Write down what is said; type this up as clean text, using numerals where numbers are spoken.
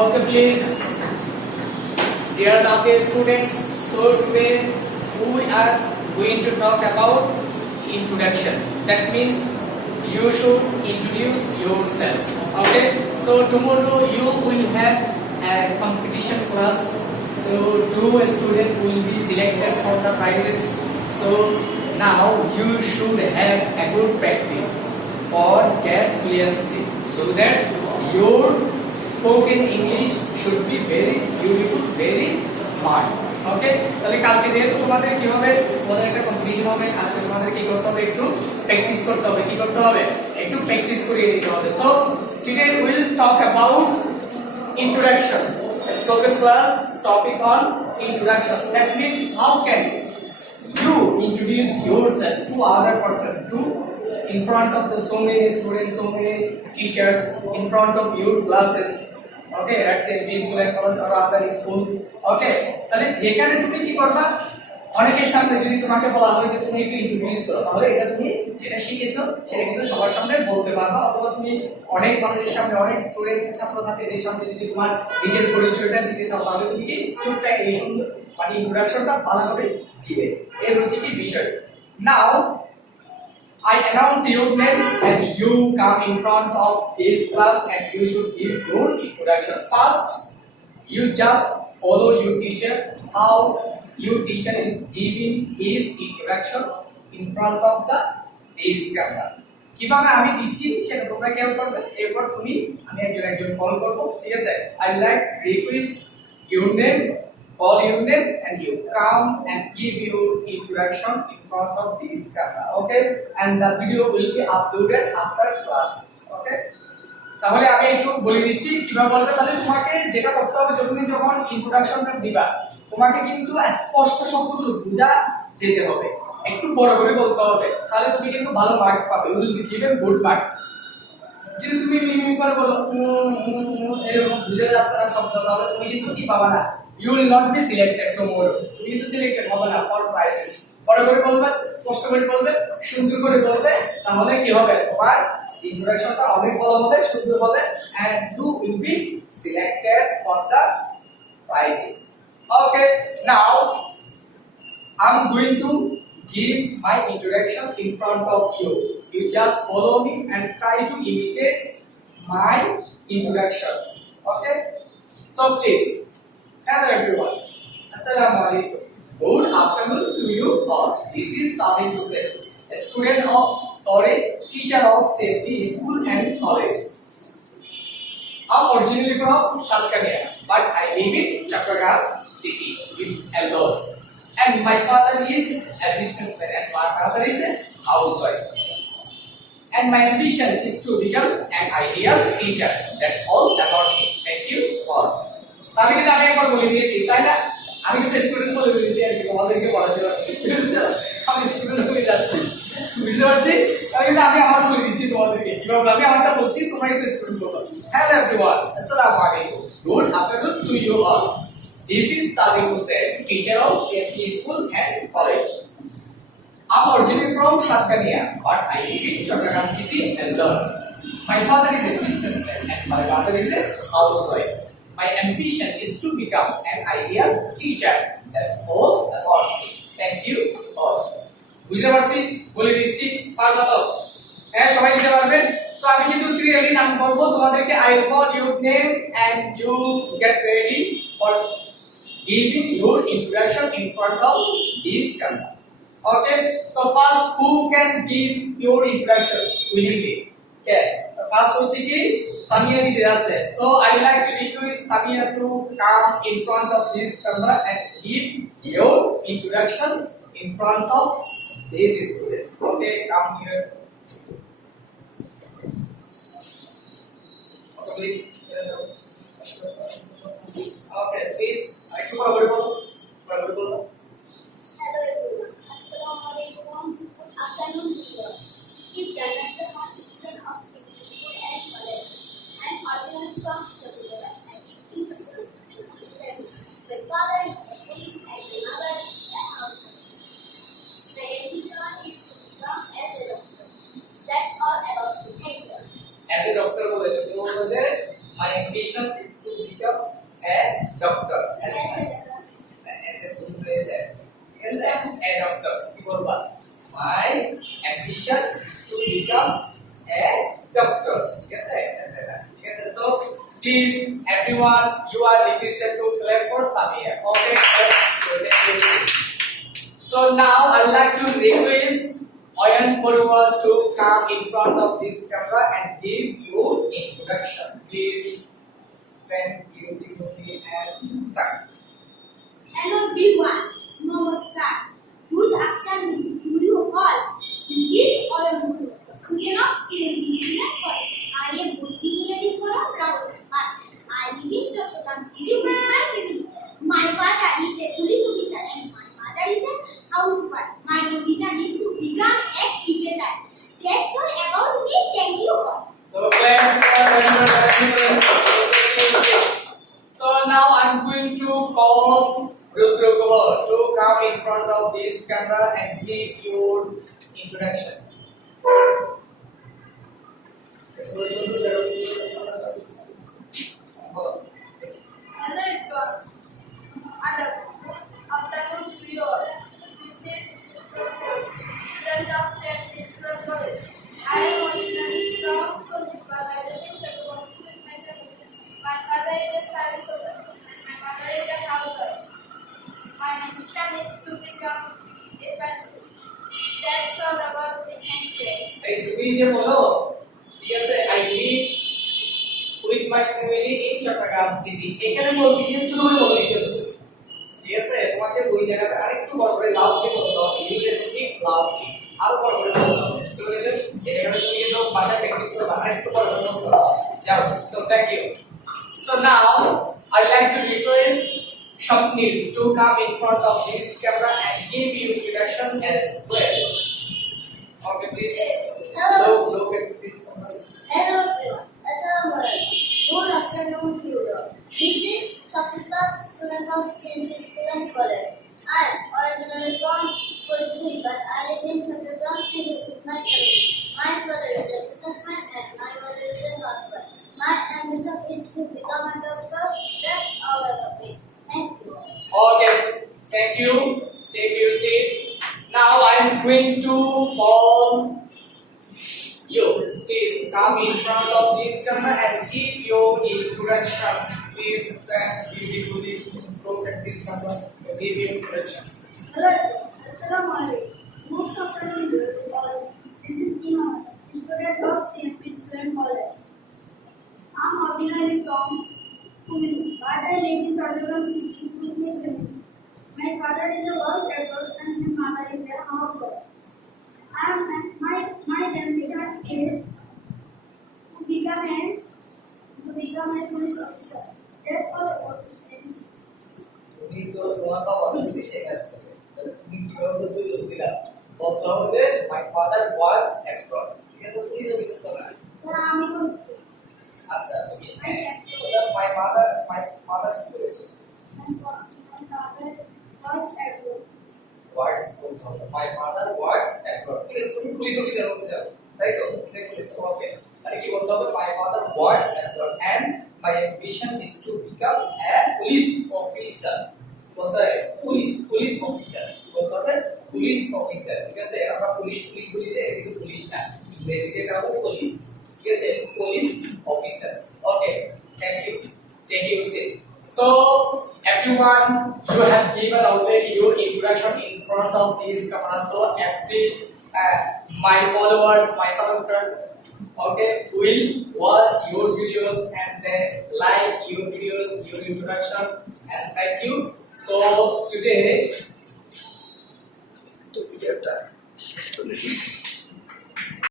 Okay, please, dear lovely students. So today we are going to talk about introduction. That means you should introduce yourself. Okay. So tomorrow you will have a competition class. So two students will be selected for the prizes. So now you should have a good practice for that fluency, so that your spoken English should be very beautiful, very smart. Okay, তাহলে কালকে যেহেতু তোমাদের কি হবে, তোমাদের একটা কম্পিটিশন হবে, আজকে তোমাদের কি করতে হবে, একটু প্র্যাকটিস করতে হবে। কি করতে হবে? একটু প্র্যাকটিস করিয়ে নিতে হবে। So today will talk about introduction. A spoken class topic on introduction. That means how can you introduce yourself to other person, to in front of the so many students, so many teachers, in front of your classes. Okay, let's say this school and college or other schools. Okay, তাহলে যেখানে তুমি কি করবা, অনেকের সামনে যদি তোমাকে বলা হয় যে তুমি একটু ইন্ট্রোডিউস করো, তাহলে এটা তুমি যেটা শিখেছো সেটা কিন্তু সবার সামনে বলতে পারবা, অথবা তুমি অনেক মানুষের সামনে, অনেক স্টুডেন্ট ছাত্রছাত্রীদের সামনে যদি তোমার নিজের পরিচয়টা দিতে চাও, তাহলে তুমি কি ছোট্ট এই সুন্দর মানে ইন্ট্রোডাকশনটা ভালো করে দিবে। এর হচ্ছে কি বিষয়। Now I announce your name and you come in front of this class and you should give your introduction. First, you just follow your teacher, how your teacher is giving his introduction in front of this camera. কিভাবে আমি দিচ্ছি সেটা তোমরা খেয়াল করবে। এরপর তুমি আমি একজন কল করব, ঠিক আছে? I like request your name, call your name and you come and give your introduction in front of this camera. Okay, and the video will be uploaded after class. Okay, তাহলে আমি একটু বলে দিচ্ছি কিভাবে বলবে। তাহলে তোমাকে যেটা করতে হবে, যখন ইন্ট্রোডাকশনটা দিবা, তোমাকে কিন্তু স্পষ্ট শব্দগুলো বোঝা যেতে হবে, একটু বড় করে বলতে হবে, তাহলে তুমি কিন্তু ভালো মার্কস পাবে। Will be given good marks. যদি তুমি মিমি করে বলো এরকম বুঝে যাচ্ছে না শব্দ, তাহলে তুমি কিন্তু কি পাবা না, you will not be selected tomorrow. তুমি কিন্তু সিলেক্টেড হবে না ফর প্রাইজেস। বড় করে বলবে, স্পষ্ট করে বলবে, সুন্দর করে বলবে, তাহলে কি হবে, তোমার introductionটা অনেক ভালো হবে, সুন্দর হবে, and you will be selected for the prizes. Okay, now I'm going to give my introduction in front of you. You just follow me and try to imitate my introduction. Okay, so please, hello everyone, assalamu alaikum, good afternoon to you all. This is Sabir Hussain, a teacher of Safety School and College. I'm originally from Shalkania, but I live in Chakragarh city with Ellore. And my father is a businessman and my mother is a housewife. And my ambition is to become an ideal teacher. That's all about me. Thank you all. আমি কিন্তু একবার বলে দিয়েছি, তাই না? আমি কিন্তু স্টুডেন্ট বলে দিয়েছি আর কি, তোমাদেরকে বলা যাবে স্টুডেন্ট, আমি স্টুডেন্ট হয়ে যাচ্ছি, বুঝতে পারছি? কিন্তু আমি আমার বলে দিচ্ছি তোমাদেরকে, কিভাবে আমি আমারটা বলছি, তোমরা কিন্তু স্টুডেন্ট বলো। হ্যালো এভরিওয়ান, আসসালামু আলাইকুম, good afternoon to you all. This is Sabir Hussain, teacher of Safety School and College. I'm originally from Shalkania, but I live in Chakragarh city and learn. My father is a businessman and my mother is a housewife. My ambition is to become an ideal teacher. That's all about me. Thank you all. বুঝতে পারছি? বলে দিচ্ছি, পারবা তো? হ্যাঁ, সবাই দিতে পারবেন? সো আমি কিন্তু সিরিয়ালি নাম বলবো, তোমাদেরকে I will call your name and you get ready for giving your introduction in front of this camera. Okay, so first who can give your introduction willingly? Okay, the first হচ্ছে কি সামিয়া দিতে যাচ্ছে। So I would like to request Samia to come in front of this camera and give your introduction in front of this student. Okay, come here. Okay, please. Okay, please. I took over the Hello everyone. Assalamu alaikum. Good afternoon, teacher. This is Janat, a student of Safety School and College. I am originally from Chakragarh and teaching the students. My father is a police and my mother is a housewife. My ambition is to become a everyone, you are requested to clap for Samir. Okay. So now I'd like to request Oyan Porua to come in front of this camera and give you introduction. Please stand beautifully and start. Hello everyone, Namaskar. Good afternoon to you all. This is Oyan Porua, student of CMBCN College. I am originally from Rajasthan. I live in Chattogram city with my family. My father is a police officer and my mother is a housewife. My ambition is to become a cricketer. That's all about me. Thank you all. So clap for everyone. So now I'm going to call Rudra Kumar to come in front of this camera and give your introduction. Hello everyone. Afternoon to you all. This is student of St. Islam College. I am originally from Solid, but I live in Chattogram with my family. My father is a service officer and my mother is a housewife. My ambition is to become a pilot. That's all about me. Thank you. এই তুমি যে বলো ঠিক আছে I live with my family in Chittagong city এখানে বলতে গিয়ে ছোট করে বলে দিয়েছো তুমি ঠিক আছে তোমাকে ওই জায়গাতে আরেকটু বড় করে লাউডলি বলতে হবে ইউ স্পিক লাউডলি আরো বড় করে বলতে হবে বুঝতে পেরেছো এখানে তুমি কিন্তু ভাষা প্র্যাকটিস করবে আরেকটু বড় করে বলতে হবে যাও so thank you so now I like to request Shapnil to come in front of this camera and give you introduction as well. Okay, please. Hello. Look at this camera. Hello everyone. Assalamualaikum. Good afternoon to you all. This is Sapita, student of St. Islam College. I am originally from Kochi, but I live in Chattogram city with my family. My father is a businessman and my mother is a housewife. My ambition is to become a doctor. That's all about me. Thank you. Okay, thank you. Take your seat. Now I am going to call you. Please come in front of this camera and give your introduction. Please stand beautifully. Please look at this camera. So give your introduction. Hello. Assalamualaikum. Good afternoon to you all. This is Imam Hassan, student of CMP Student College. I'm originally from Pune, but I live in Chattogram city with my family. My father is a work worker and my mother is a housewife. My ambition is to become a police officer. That's all about it. তুমি তো তোমার বাবা যদি শেখাস তাহলে তুমি কিভাবে বলতে বলছিলা বলতে হবে যে মাই ফাদার ওয়ার্কস অ্যাব্রড ঠিক আছে পুলিশ অফিসার তো না স্যার আমি বলছি আচ্ছা তুমি I মাই ফাদার কি বলেছে my father works at work. Works বলতে হবে মাই ফাদার ওয়ার্কস অ্যাব্রড ঠিক আছে তুমি পুলিশ অফিসার হতে যাও তাই তো এটা পুলিশ ওকে তাহলে কি বলতে হবে my father works abroad and my ambition is to become a police officer বলতে হবে পুলিশ অফিসার বলতে হবে পুলিশ অফিসার ঠিক আছে আমরা পুলিশ বলি যে এটা কিন্তু পুলিশ না বেসিক্যালি এটা হলো পুলিশ ঠিক আছে police officer okay thank you সে so everyone you have given already your introduction in front of this camera so every my followers my subscribers okay will watch your videos and then like your videos your introduction and thank you so today to theater